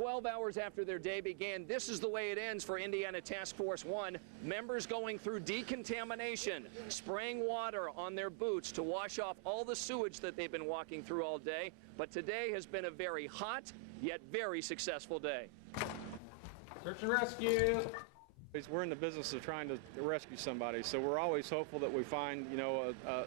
12 hours after their day began, this is the way it ends for Indiana Task Force 1. Members going through decontamination, spraying water on their boots to wash off all the sewage that they've been walking through all day. But today has been a very hot, yet very successful day. Search and rescue. We're in the business of trying to rescue somebody, so we're always hopeful that we find,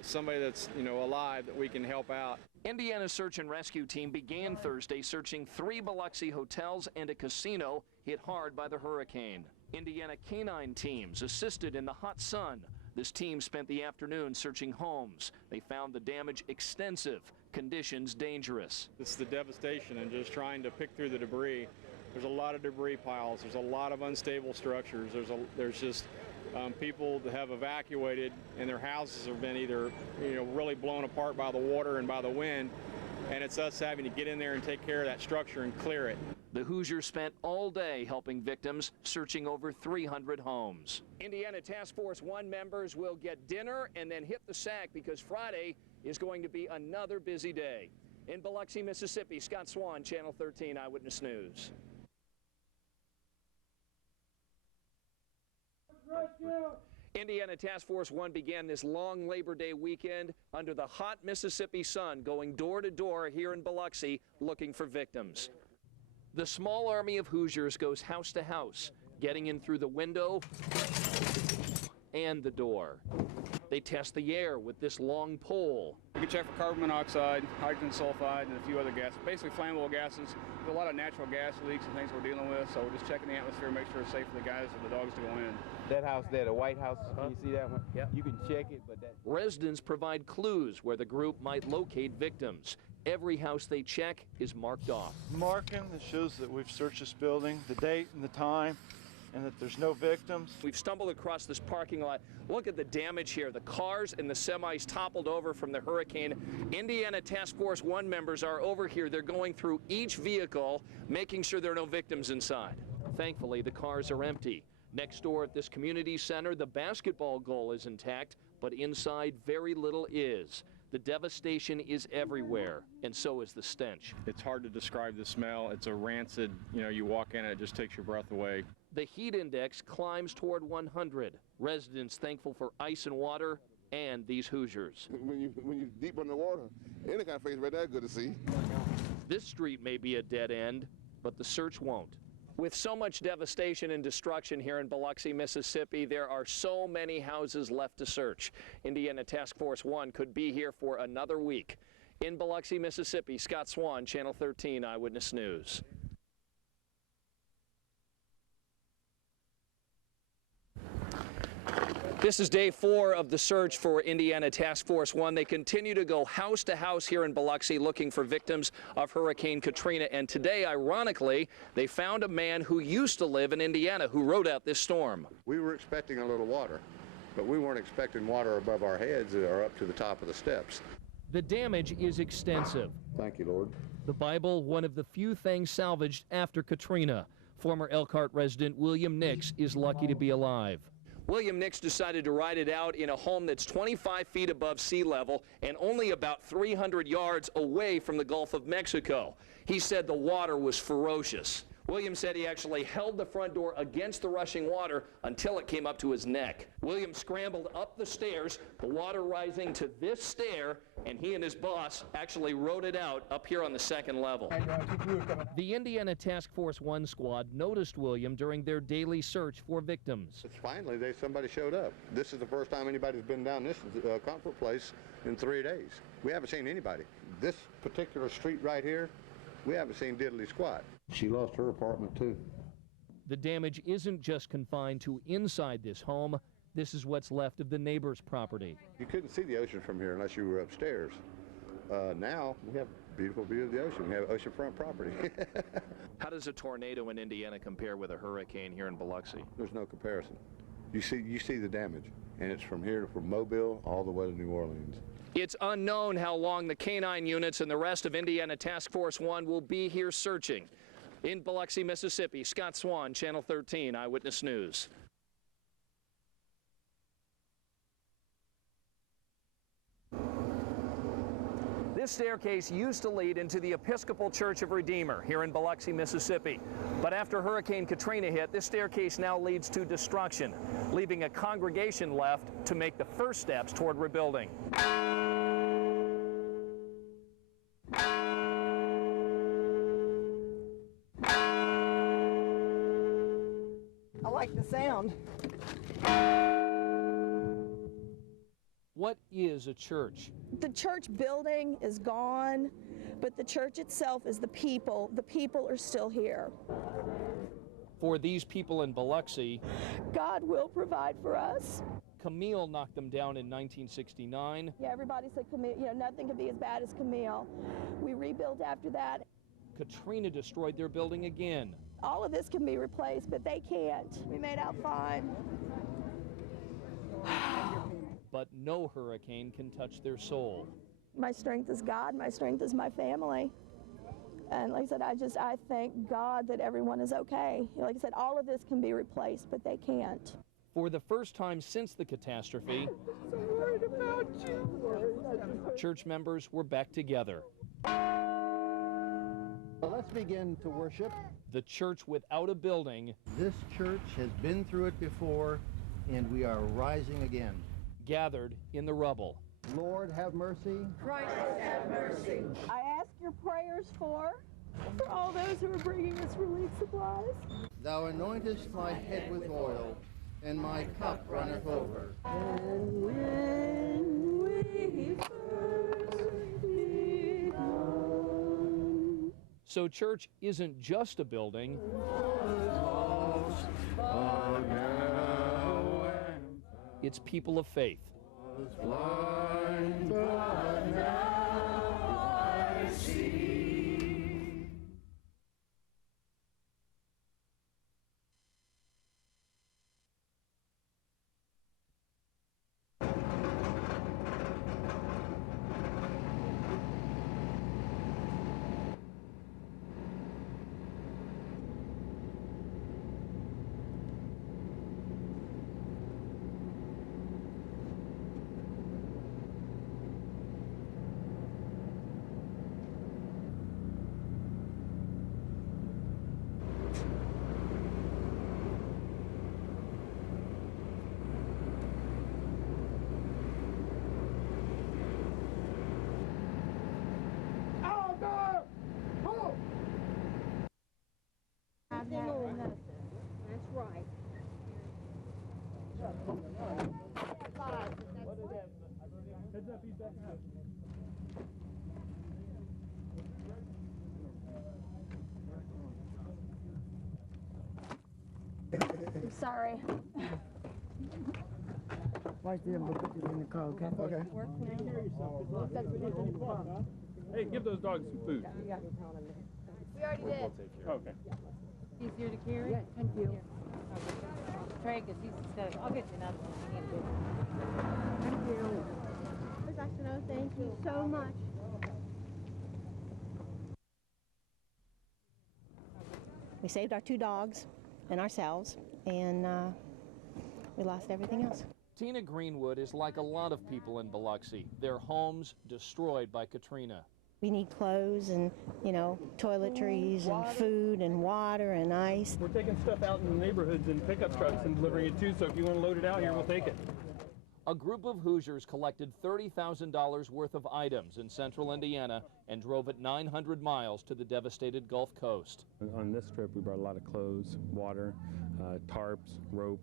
somebody that's, alive that we can help out. Indiana's search and rescue team began Thursday searching 3 Biloxi hotels and a casino hit hard by the hurricane. Indiana canine teams assisted in the hot sun. This team spent the afternoon searching homes. They found the damage extensive, conditions dangerous. It's the devastation and just trying to pick through the debris. There's a lot of debris piles. There's a lot of unstable structures. There's just people that have evacuated and their houses have been either, really blown apart by the water and by the wind. And it's us having to get in there and take care of that structure and clear it. The Hoosiers spent all day helping victims, searching over 300 homes. Indiana Task Force 1 members will get dinner and then hit the sack because Friday is going to be another busy day. In Biloxi, Mississippi, Scott Swan, Channel 13 Eyewitness News. Indiana Task Force 1 began this long Labor Day weekend under the hot Mississippi sun, going door to door here in Biloxi looking for victims. The small army of Hoosiers goes house to house, getting in through the window and the door. They test the air with this long pole. We can check for carbon monoxide, hydrogen sulfide, and a few other gases, basically flammable gases. There's a lot of natural gas leaks and things we're dealing with, so we're just checking the atmosphere, make sure it's safe for the guys and the dogs to go in. That house there, the White House, can you see that one? Yeah. You can check it, but that... Residents provide clues where the group might locate victims. Every house they check is marked off. Marking that shows that we've searched this building, the date and the time, and that there's no victims. We've stumbled across this parking lot. Look at the damage here. The cars and the semis toppled over from the hurricane. Indiana Task Force 1 members are over here. They're going through each vehicle, making sure there are no victims inside. Thankfully, the cars are empty. Next door at this community center, the basketball goal is intact, but inside very little is. The devastation is everywhere, and so is the stench. It's hard to describe the smell. It's a rancid, you walk in and it just takes your breath away. The heat index climbs toward 100. Residents thankful for ice and water and these Hoosiers. When you're deep underwater, any kind of face right there good to see. This street may be a dead end, but the search won't. With so much devastation and destruction here in Biloxi, Mississippi, there are so many houses left to search. Indiana Task Force 1 could be here for another week. In Biloxi, Mississippi, Scott Swan, Channel 13 Eyewitness News. This is day 4 of the search for Indiana Task Force 1. They continue to go house to house here in Biloxi looking for victims of Hurricane Katrina. And today, ironically, they found a man who used to live in Indiana who rode out this storm. We were expecting a little water, but we weren't expecting water above our heads or up to the top of the steps. The damage is extensive. Thank you, Lord. The Bible, one of the few things salvaged after Katrina. Former Elkhart resident William Nix is lucky to be alive. William Nix decided to ride it out in a home that's 25 feet above sea level and only about 300 yards away from the Gulf of Mexico. He said the water was ferocious. William said he actually held the front door against the rushing water until it came up to his neck. William scrambled up the stairs, the water rising to this stair, and he and his boss actually rode it out up here on the second level. The Indiana Task Force 1 squad noticed William during their daily search for victims. Finally, somebody showed up. This is the first time anybody's been down this comfort place in 3 days. We haven't seen anybody. This particular street right here, we haven't seen diddly squat. She lost her apartment too. The damage isn't just confined to inside this home. This is what's left of the neighbor's property. You couldn't see the ocean from here unless you were upstairs. Now we have a beautiful view of the ocean. We have oceanfront property. How does a tornado in Indiana compare with a hurricane here in Biloxi? There's no comparison. You see the damage, and it's from here, from Mobile all the way to New Orleans. It's unknown how long the canine units and the rest of Indiana Task Force 1 will be here searching. In Biloxi, Mississippi, Scott Swan, Channel 13 Eyewitness News. This staircase used to lead into the Episcopal Church of Redeemer here in Biloxi, Mississippi. But after Hurricane Katrina hit, this staircase now leads to destruction, leaving a congregation left to make the first steps toward rebuilding. I like the sound. What is a church? The church building is gone, but the church itself is the people. The people are still here. For these people in Biloxi, God will provide for us. Camille knocked them down in 1969. Yeah, everybody said Camille, nothing could be as bad as Camille. We rebuilt after that. Katrina destroyed their building again. All of this can be replaced, but they can't. We made out fine. But no hurricane can touch their soul. My strength is God. My strength is my family. And like I said, I thank God that everyone is okay. Like I said, all of this can be replaced, but they can't. For the first time since the catastrophe, I'm so worried about you. church members were back together. Let's begin to worship. The church without a building. This church has been through it before, and we are rising again. Gathered in the rubble. Lord, have mercy. Christ, have mercy. I ask your prayers for all those who are bringing us relief supplies. Thou anointest my head with oil, and my cup runneth over. And when we first begun. So church isn't just a building. It's people of faith. Blind, but now I see. That's right. I'm sorry. Watch them put this in the car, okay? Okay. Hey, give those dogs some food. We already did. Okay. Easier to carry? Yeah, thank you. Trey, because he's got, I'll get you another one. Thank you. I'd like to know, thank you so much. We saved our 2 dogs and ourselves, and we lost everything else. Tina Greenwood is like a lot of people in Biloxi. Their homes destroyed by Katrina. We need clothes and, toiletries and food and water and ice. We're taking stuff out in the neighborhoods in pickup trucks and delivering it too, so if you want to load it out here, we'll take it. A group of Hoosiers collected $30,000 worth of items in central Indiana and drove it 900 miles to the devastated Gulf Coast. On this trip, we brought a lot of clothes, water, tarps, rope,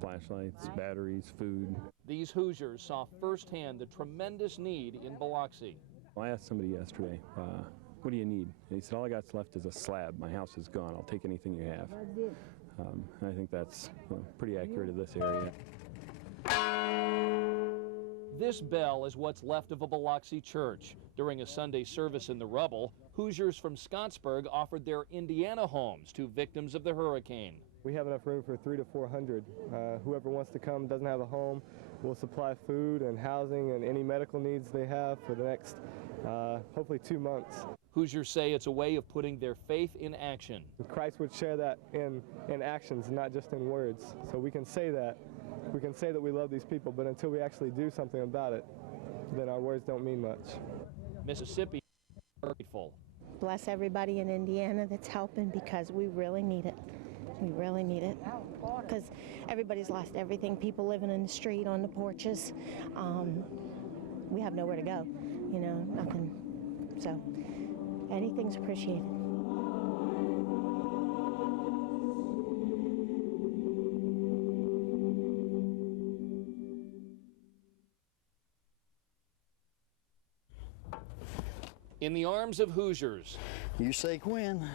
flashlights, batteries, food. These Hoosiers saw firsthand the tremendous need in Biloxi. I asked somebody yesterday, what do you need? And he said, all I got left is a slab. My house is gone. I'll take anything you have. And I think that's pretty accurate of this area. This bell is what's left of a Biloxi church. During a Sunday service in the rubble, Hoosiers from Scottsburg offered their Indiana homes to victims of the hurricane. We have enough room for 300 to 400. Whoever wants to come doesn't have a home. We'll supply food and housing and any medical needs they have for the next, hopefully 2 months. Hoosiers say it's a way of putting their faith in action. Christ would share that in actions, not just in words. So we can say that. We can say that we love these people, but until we actually do something about it, then our words don't mean much. Mississippi is grateful. Bless everybody in Indiana that's helping because we really need it. We really need it because everybody's lost everything. People living in the street, on the porches. We have nowhere to go, you know, nothing. So anything's appreciated. In the arms of Hoosiers, you say Quinn.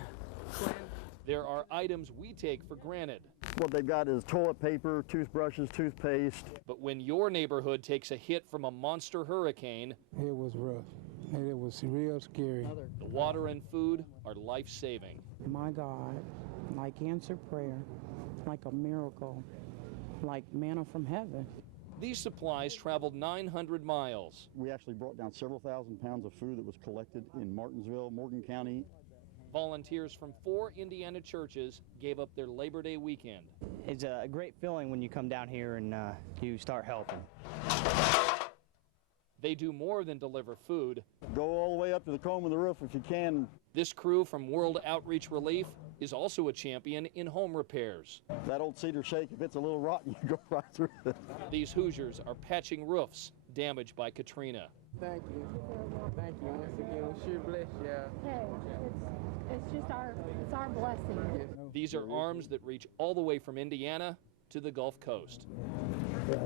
There are items we take for granted. What they've got is toilet paper, toothbrushes, toothpaste. But when your neighborhood takes a hit from a monster hurricane, it was rough. It was real scary. The water and food are life-saving. My God, like answered prayer, like a miracle, like manna from heaven. These supplies traveled 900 miles. We actually brought down several thousand pounds of food that was collected in Martinsville, Morgan County. Volunteers from 4 Indiana churches gave up their Labor Day weekend. It's a great feeling when you come down here and you start helping. They do more than deliver food. Go all the way up to the comb of the roof if you can. This crew from World Outreach Relief is also a champion in home repairs. That old cedar shake, if it's a little rotten, you go right through it. These Hoosiers are patching roofs damaged by Katrina. Thank you. Thank you once again. We sure bless you. Hey, it's just our blessing. These are arms that reach all the way from Indiana to the Gulf Coast. Okay.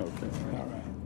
All right.